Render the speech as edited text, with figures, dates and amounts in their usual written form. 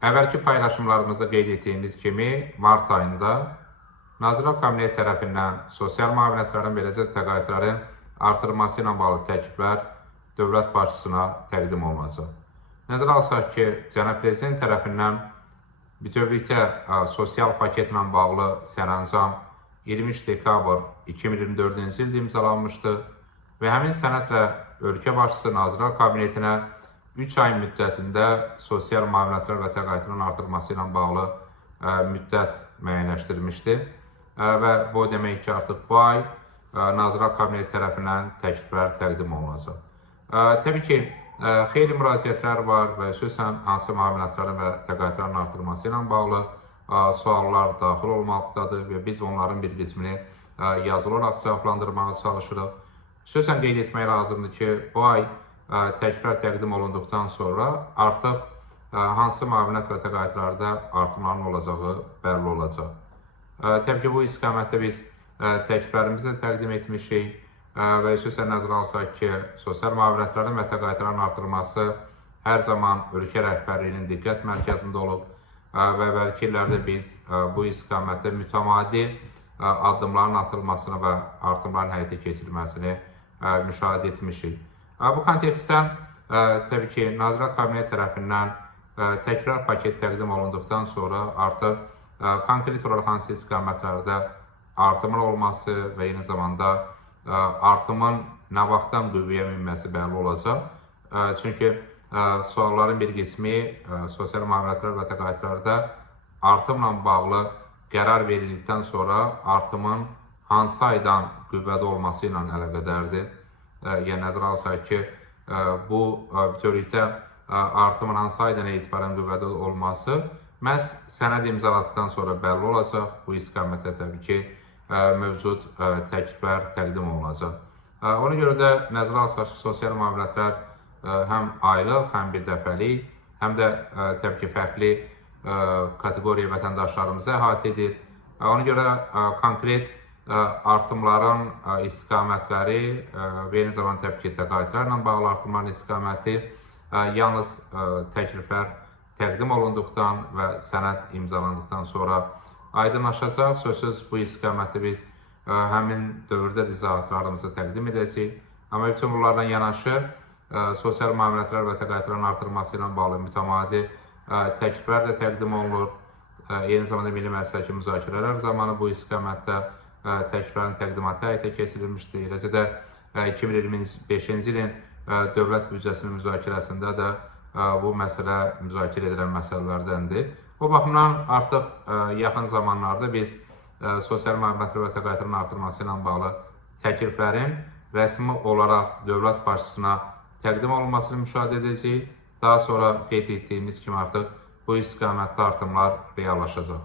Əvvəlki paylaşımlarımızda qeyd etdiyimiz kimi, mart ayında Nazirlər Kabineti tərəfindən sosial müavinətlərin, beləcə təqaüdlərin artırılması ilə bağlı təkliflər dövlət başçısına təqdim olunacaq. Nəzərə alsaq ki, Cənab Prezident tərəfindən bütövlükdə sosial paketlə bağlı sərəncam 23 dekabr 2024-cü ildə imzalanmışdı və həmin sənədlə ölkə başçısı Nazirlər Kabinetinə 3 ay müddətində sosial müavinətlər və təqaüdlərin artırılması ilə bağlı müddət müəyyənləşdirmişdi və bu demək ki, artıq bu ay Nazirlər Kabineti tərəfindən təkliflər təqdim olunacaq. Təbii ki, xeyli müraciətlər var və xüsusən hansı müavinətlərin və təqaüdlərin artırılması ilə bağlı suallar daxil olmaqdadır və biz onların bir qismini yazılı olaraq cavablandırmağa çalışırıq. Xüsusən qeyd etmək lazımdır ki, bu ay təkliflər təqdim olunduqdan sonra artıq hansı müavinət və təqaüdlərdə artımların olacağı bəlli olacaq. Təbii ki, bu istiqamətdə biz təkliflərimizi təqdim etmişik və xüsusən nəzərə alsaq ki, sosial müavinətlərin və təqaüdlərin artırılması hər zaman ölkə rəhbərliyinin diqqət mərkəzində olub və əvvəlki illərdə biz bu istiqamətdə mütəmadi addımların atılmasını və artımların həyata keçirilməsini müşahidə etmişik. Bu kontekstdə təbii ki, Nazirlər Kabineti tərəfindən təkrar paket təqdim olunduqdan sonra artıq konkret olaraq hansı istiqamətlərdə artımın olması və eyni zamanda artımın nə vaxtdan qüvvəyə minməsi bəlli olacaq. Çünki sualların bir qismi sosial müavinətlər və təqaüdlərdə artımla bağlı qərar verildikdən sonra artımın hansı aydan qüvvədə olması ilə əlaqədardır. Yəni, nəzərə alsaq ki, bu bütövlükdə artımın hansı aydan etibarən qüvvədə olması məhz sənəd imzaladıqdan sonra bəlli olacaq. Bu istiqamətdə təbii ki, mövcud təkliflər təqdim olunacaq. Ona görə də nəzərə alsaq ki, sosial müavinətlər həm aylıq, həm bir dəfəlik, həm də təbii ki, fərqli kateqoriya vətəndaşlarımızı əhatə edir. Ona görə konkret artımların istiqamətləri və eyni zamanda təbii ki, təqaüdlərlə bağlı artımların istiqaməti yalnız təkliflər təqdim olunduqdan və sənəd imzalandıqdan sonra aydınlaşacaq. Sözsüz bu istiqaməti biz həmin dövrdə izahatlarımızı təqdim edəcəyik. Amma bütün bunlarla yanaşı sosial müavinətlər və təqaüdlərin artırılması ilə bağlı mütəmadi təkliflər də təqdim olunur. Eyni zamanda Milli Məclisdəki müzakirələr zamanı bu istiqamətdə təkliflərin təqdimatı həyata keçirilmişdir. Eləcə də 2025-ci ilin dövlət büdcəsinin müzakirəsində də bu məsələ müzakirə edilən məsələlərdəndir. Bu baxımdan artıq yaxın zamanlarda biz sosial müavinətlər və təqaüdlərin artırılması ilə bağlı təkliflərin rəsmi olaraq dövlət başçısına təqdim olunmasını müşahidə edəcəyik. Daha sonra qeyd etdiyimiz kimi artıq bu istiqamətdə artımlar reallaşacaq.